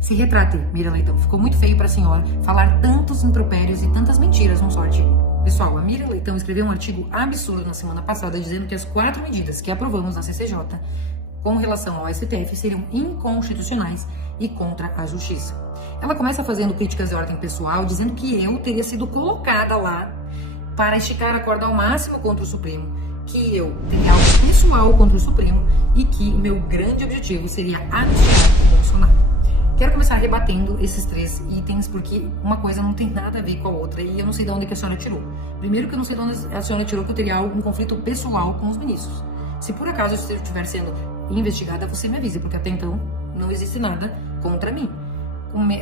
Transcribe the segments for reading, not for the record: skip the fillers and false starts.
Se retrate, Miriam Leitão. Ficou muito feio para a senhora falar tantos impropérios e tantas mentiras num só artigo. Pessoal, a Miriam Leitão escreveu um artigo absurdo na semana passada dizendo que as 4 medidas que aprovamos na CCJ com relação ao STF seriam inconstitucionais e contra a justiça. Ela começa fazendo críticas de ordem pessoal, dizendo que eu teria sido colocada lá para esticar a corda ao máximo contra o Supremo, que eu teria algo pessoal contra o Supremo e que o meu grande objetivo seria anistiar o Bolsonaro. Quero começar rebatendo esses 3 itens porque uma coisa não tem nada a ver com a outra e eu não sei de onde que a senhora tirou. Primeiro que eu não sei de onde a senhora tirou que eu teria um conflito pessoal com os ministros. Se por acaso eu estiver sendo investigada, você me avise, porque até então não existe nada contra mim.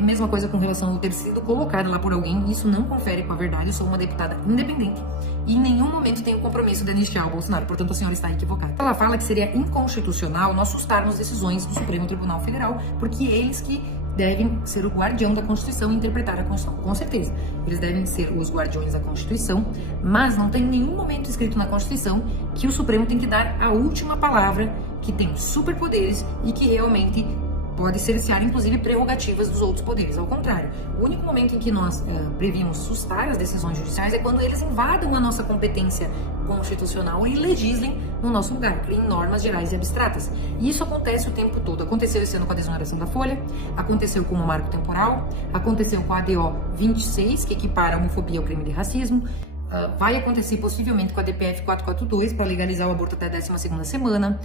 Mesma coisa com relação a ter sido colocada lá por alguém, isso não confere com a verdade. Eu sou uma deputada independente e em nenhum momento tenho o compromisso de anistiar o Bolsonaro, portanto a senhora está equivocada. Ela fala que seria inconstitucional nós sustarmos decisões do Supremo Tribunal Federal, porque eles que devem ser o guardião da Constituição e interpretar a Constituição. Com certeza, eles devem ser os guardiões da Constituição, mas não tem nenhum momento escrito na Constituição que o Supremo tem que dar a última palavra, que tem superpoderes e que realmente pode cercear, inclusive, prerrogativas dos outros poderes. Ao contrário, o único momento em que nós previmos sustar as decisões judiciais é quando eles invadam a nossa competência constitucional e legislem no nosso lugar, criem normas gerais e abstratas. E isso acontece o tempo todo. Aconteceu esse ano com a desoneração da Folha, aconteceu com o marco temporal, aconteceu com a ADO 26, que equipara a homofobia ao crime de racismo, vai acontecer possivelmente com a DPF 442, para legalizar o aborto até a 12ª semana.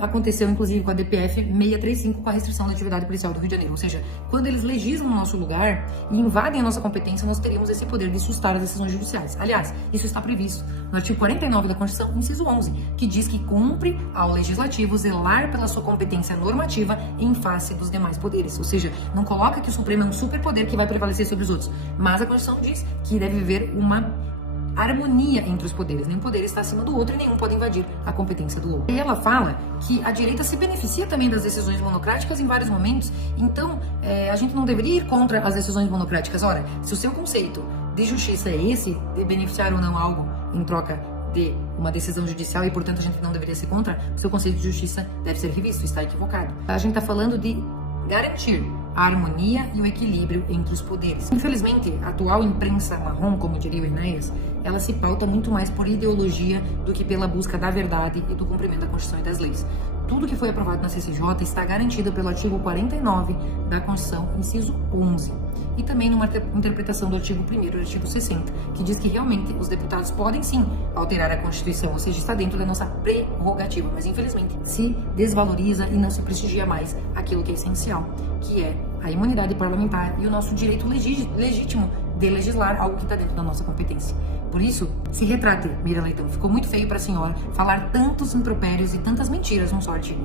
Aconteceu, inclusive, com a DPF 635, com a restrição da atividade policial do Rio de Janeiro. Ou seja, quando eles legislam no nosso lugar e invadem a nossa competência, nós teríamos esse poder de sustar as decisões judiciais. Aliás, isso está previsto no artigo 49 da Constituição, inciso 11, que diz que cumpre ao Legislativo zelar pela sua competência normativa em face dos demais poderes. Ou seja, não coloca que o Supremo é um superpoder que vai prevalecer sobre os outros, mas a Constituição diz que deve haver uma harmonia entre os poderes. Nenhum poder está acima do outro e nenhum pode invadir a competência do outro. E ela fala que a direita se beneficia também das decisões monocráticas em vários momentos, então a gente não deveria ir contra as decisões monocráticas. Ora, se o seu conceito de justiça é esse, de beneficiar ou não algo em troca de uma decisão judicial e, portanto, a gente não deveria ser contra, o seu conceito de justiça deve ser revisto, está equivocado. A gente está falando de garantir a harmonia e o equilíbrio entre os poderes. Infelizmente, a atual imprensa marrom, como diria o Enéas, ela se pauta muito mais por ideologia do que pela busca da verdade e do cumprimento da Constituição e das leis. Tudo que foi aprovado na CCJ está garantido pelo artigo 49 da Constituição, inciso 11. E também numa interpretação do artigo 1º do artigo 60, que diz que realmente os deputados podem sim alterar a Constituição, ou seja, está dentro da nossa prerrogativa, mas infelizmente se desvaloriza e não se prestigia mais aquilo que é essencial, que é a imunidade parlamentar e o nosso direito legítimo de legislar algo que está dentro da nossa competência. Por isso, se retrate, Miriam Leitão. Ficou muito feio para a senhora falar tantos impropérios e tantas mentiras num só artigo.